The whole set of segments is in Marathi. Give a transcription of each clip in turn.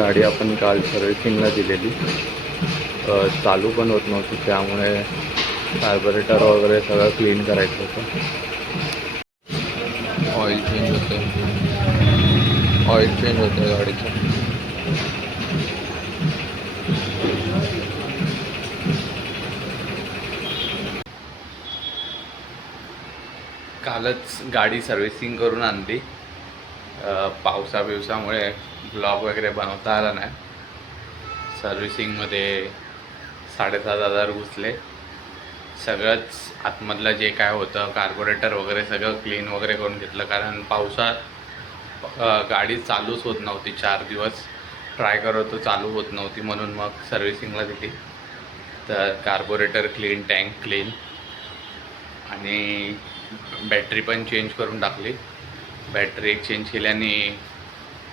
गाडी आपण काल सर्व्हिसिंगला दिलेली, चालू पण होत नव्हती, त्यामुळे कार्बोरेटर वगैरे सगळं क्लीन करायचं होतं. ऑइल चेंज होते गाडीचं. कालच गाडी सर्व्हिसिंग करून आणली. पावसामुळे ब्लॉग वगैरे बनवता आला नाही. सर्व्हिसिंगमध्ये 7,500 घुसले. सगळंच आतमधलं जे काय होतं कार्बोरेटर वगैरे सगळं क्लीन वगैरे करून घेतलं, कारण पावसात गाडी चालूच होत नव्हती. 4 दिवस ट्राय करत होतो, चालू होत नव्हती, म्हणून मग सर्व्हिसिंगला दिली. तर कार्बोरेटर क्लीन, टँक क्लीन आणि बॅटरी पण चेंज करून टाकली. बॅटरी चेंज केल्याने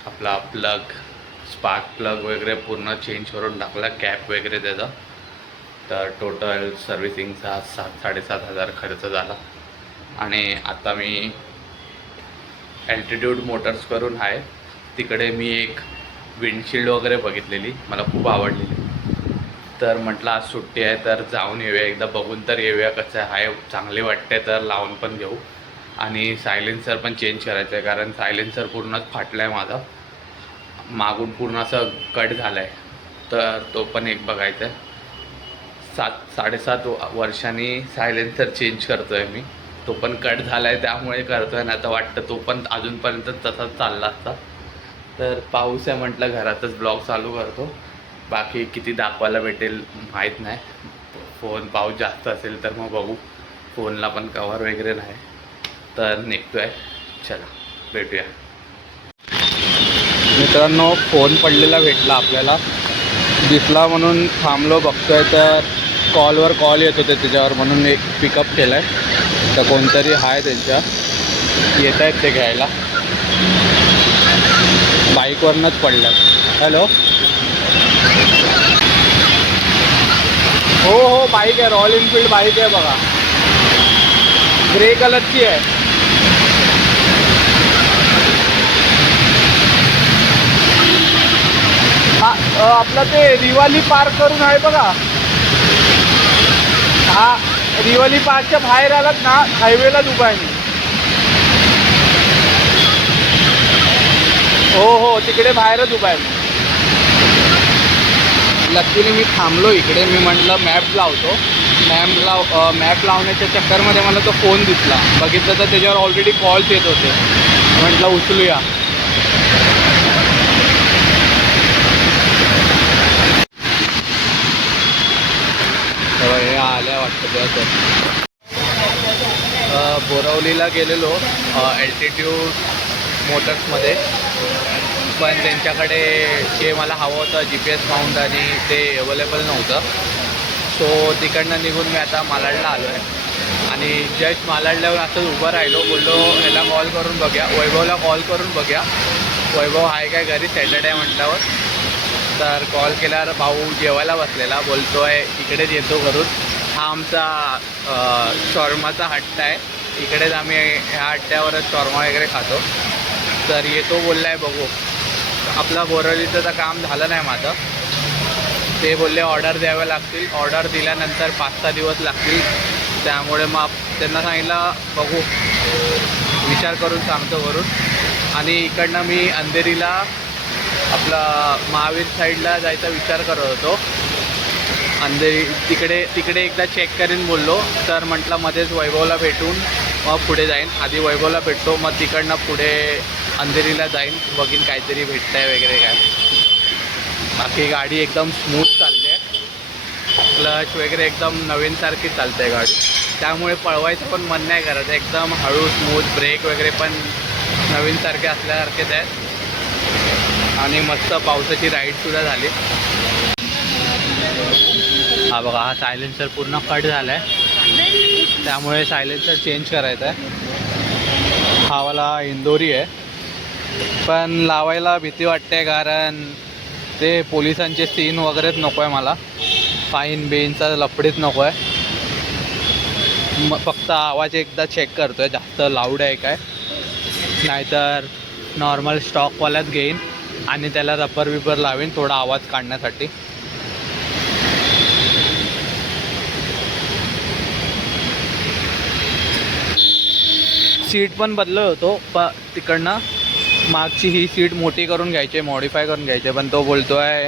आपला प्लग, स्पार्क प्लग वगैरे पूर्ण चेंज करून टाकला, कॅप वगैरे त्याचा. तर टोटल सर्व्हिसिंगचा 7,000-7,500 खर्च झाला. आणि आता मी अल्टिट्यूड मोटर्स करून आहे, तिकडे मी एक विंडशील्ड वगैरे बघितलेली, मला खूप आवडलेली. तर म्हटलं आज सुट्टी आहे तर जाऊन येऊया, एकदा बघून तर येऊया कसं आहे. चांगली वाटते तर लावून पण घेऊ. आणि सायलेन्सर पण चेंज करायचं आहे, कारण सायलेन्सर पूर्णच फाटला आहे माझा, मागून पूर्ण असं कट झाला आहे. तर तो पण एक बघायचा आहे. 7-7.5 वर्षांनी सायलेन्सर चेंज करतो आहे मी. तो पण कट झाला आहे त्यामुळे करतो आहे ना. आता वाटतं तो पण अजूनपर्यंत तसाच चालला असता. तर पाऊस आहे म्हटलं घरातच ब्लॉग चालू करतो. बाकी किती दाखवायला भेटेल माहीत नाही. फोन पाऊस जास्त असेल तर मग बघू. फोनला पण कवर वगैरे नाही, तर निघतो आहे. चला भेटूया. मित्रांनो, फोन पडलेला भेटला आपल्याला, दिसला म्हणून थांबलो, बघतोय तर कॉलवर कॉल येत होते त्याच्यावर, म्हणून एक पिकअप केला आहे. तर कोणतरी आहे त्यांच्या, येत आहेत ते घ्यायला. बाईकवरनंच पडलं. हॅलो, हो बाईक आहे, रॉयल एनफील्ड बाईक आहे बघा, ग्रे कलरची आहे. आपलं ते रिवाली पार्क करून आहे बघा. हा, रिवाली पार्कच्या बाहेर आलात ना, हायवेलाच उभा आहे मी. हो तिकडे बाहेरच उभा आहे. लकीली मी थांबलो इकडे, मी म्हटलं मॅप लावतो. मॅप लावण्याच्या चक्करमध्ये मला तो फोन दिसला, बघितलं तर त्याच्यावर ऑलरेडी कॉल्स येत होते. म्हटलं उचलूया. हे आल्या वाटतं त्याचं. बोरवलीला गेलेलो अल्टिट्यूड मोटर्समध्ये, पण त्यांच्याकडे जे मला हवं होतं GPS माउंट आणि ते अवेलेबल नव्हतं. सो तिकडनं निघून मी आता मालाडला आलो आहे. आणि जस्ट मालाडल्यावर असंच उभं राहिलो, बोललो ह्याला कॉल करून बघूया, वैभवला कॉल करून बघूया, वैभव आहे काय घरी, सॅटर्डे म्हटल्यावर. तर कॉल केल्यावर भाऊ जेवायला बसलेला, बोलतो आहे इकडेच येतो घरून. हा आमचा शॉर्माचा हट्टा आहे, इकडेच आम्ही ह्या हट्ट्यावरच शॉर्मा वगैरे खातो. तर येतो बोलला आहे, बघू. आपला बोरवलीचं तर काम झालं नाही माझं, ते बोलले ऑर्डर द्याव्या लागतील, ऑर्डर दिल्यानंतर 5-6 दिवस लागतील. त्यामुळे मग त्यांना सांगितलं बघू, विचार करून सांगतो वरून. आणि इकडनं मी अंधेरीला आपला महावीर साईडला जायचा विचार करत होतो. अंधेरी तिकडे एकदा चेक करीन बोललो. तर म्हटलं मध्येच वैभवला भेटून मग पुढे जाईन. आधी वैभवला भेटतो, मग तिकडनं पुढे अंधेरीला जाईन, बघीन काहीतरी भेटतं आहे वगैरे काय. बाकी गाडी एकदम स्मूथ चालली आहे, क्लच वगैरे एकदम नवीनसारखी चालते आहे गाडी. त्यामुळे पळवायचं पण मन नाही करत, एकदम हळू स्मूथ. ब्रेक वगैरे पण नवीनसारखे असल्यासारखेच आहेत. आणि मस्त पावसाची राईडसुद्धा झाली. हा बघा, हा सायलेन्सर पूर्ण कट झाला आहे, त्यामुळे सायलेन्सर चेंज करायचा आहे. हा वाला इंदोरी आहे, पण लावायला भीती वाटते, कारण ते पोलिसांचे सीन वगैरेच नको आहे मला, फाईन बेनचा लफडीच नको आहे. फक्त आवाज एकदा चेक करतो आहे जास्त लाऊड आहे काय, नाहीतर नॉर्मल स्टॉकवाल्याच घेईन. आणि त्याला रबर बिबर लावीन थोडा आवाज काढण्यासाठी. सीट पण बदलत होतो तिकडनं. मागची ही सीट मोठी करून घ्यायची, मॉडिफाय करून घ्यायची, पण तो बोलतो आहे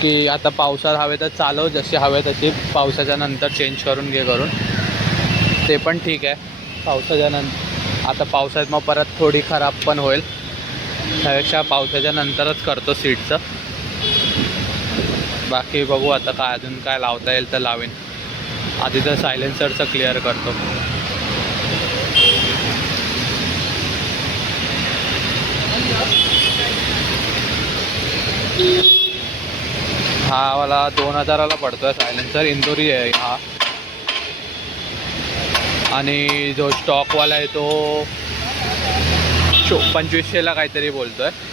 की आता पावसात हवे तर चालव, जशी हवे तशी, पावसाच्या नंतर चेंज करून घे करून. ते पण ठीक आहे. पावसाच्या नंतर आता पावसात मग परत थोडी खराब पण होईल, त्यापेक्षा पावसाच्या नंतरच करतो सीटचं. बाकी बघू आता काय अजून काय लावता येईल तर लावीन. आधी तर सायलेन्सरचं क्लिअर करतो. हा वाला 2000ला पडतो आहे सायलेन्सर, इंदोरी आहे हा. आणि जो स्टॉकवाला आहे तो 2500ला काहीतरी बोलतो आहे.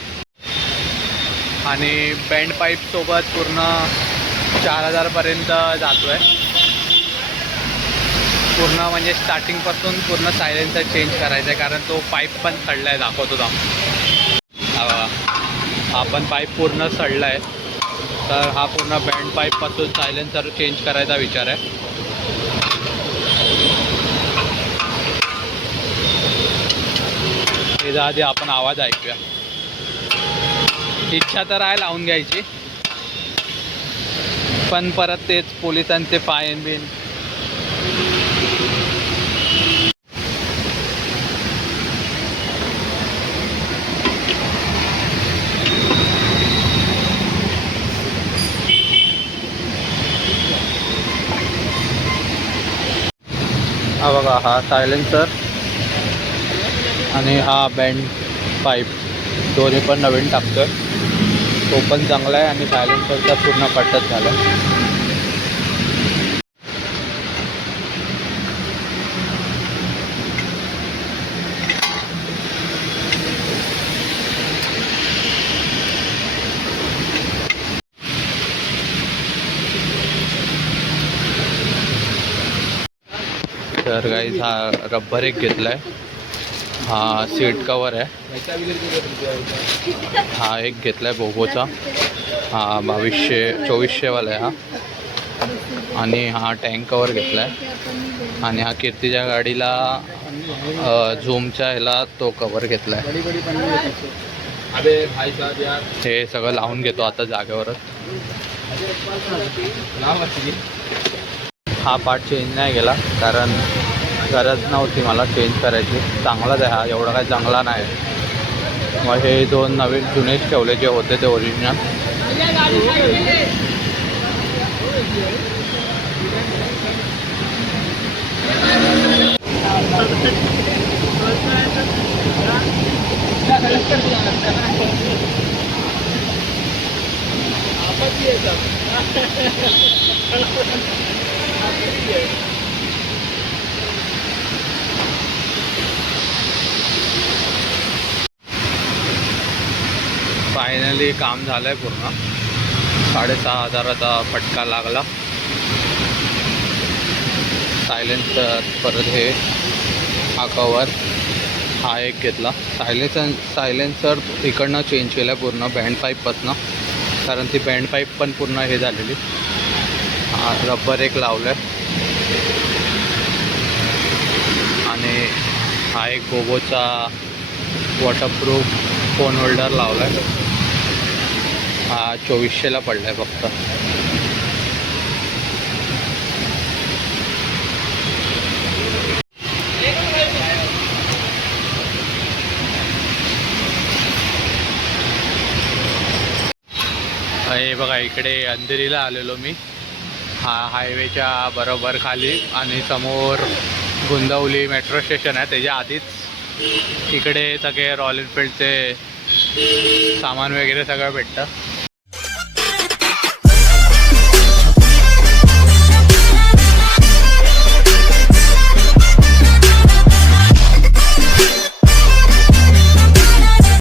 आणि बँड पाईपसोबत पूर्ण 4000पर्यंत जातो आहे. पूर्ण म्हणजे स्टार्टिंगपासून पूर्ण सायलेन्सर चेंज करायचा आहे, कारण तो पाईप पण सडला आहे. दाखवतो था हा पण पाईप पूर्ण सडला आहे. तर हा पूर्ण बँड पाईपपासून सायलेन्सर चेंज करायचा विचार आहे. त्याच्या आधी आपण आवाज ऐकूया. इच्छा तर आहे लावून घ्यायची, पण परत तेच पोलिसांचे फाईन बिन. हा बघा, हा सायलेन्सर आणि हा बँड पाईप दोन्ही पण नवीन टाकतोय. तो पण चांगला आहे आणि सायलेन्सरचा पूर्ण कटच झाला. तर गाईज हा रब्बर एक घेतला आहे. हा सीट कवर आहे. हा एक घेतला आहे बोगोचा. हा 2400वाला आहे हा. आणि हा टँक कवर घेतला आहे. आणि हा कीर्तीच्या गाडीला झूमच्या ह्याला तो कवर घेतला आहे. हे सगळं लावून घेतो आता जागेवरच. हा पार्ट चेंज नाही केला कारण गरज नव्हती मला चेंज करायची. चांगलाच आहे हा, एवढा काही चांगला नाही. मग हे दोन नवीन जुनेच ठेवले जे होते ते ओरिजिनल. फायनली काम झालं आहे पूर्ण. 6500चा फटका लागला. सायलेन्सर परत हे हा कवर हा एक घेतला. सायलेन्सर इकडनं चेंज केला पूर्ण बँड पाईपपासनं, कारण ती बँड पाईप पण पूर्ण हे झालेली. हा रबर एक लावलं आहे. आणि हा एक बोगोचा वॉटरप्रूफ फोन होल्डर लावला आहे. हा 2400ला पडला आहे फक्त. हे बघा, इकडे अंधेरीला आलेलो मी. हा हायवेच्या बरोबर खाली आणि समोर गुंदवली मेट्रो स्टेशन आहे. त्याच्या आधीच इकडे सगळे रॉयल एनफिल्डचे सामान वगैरे सगळं भेटतं.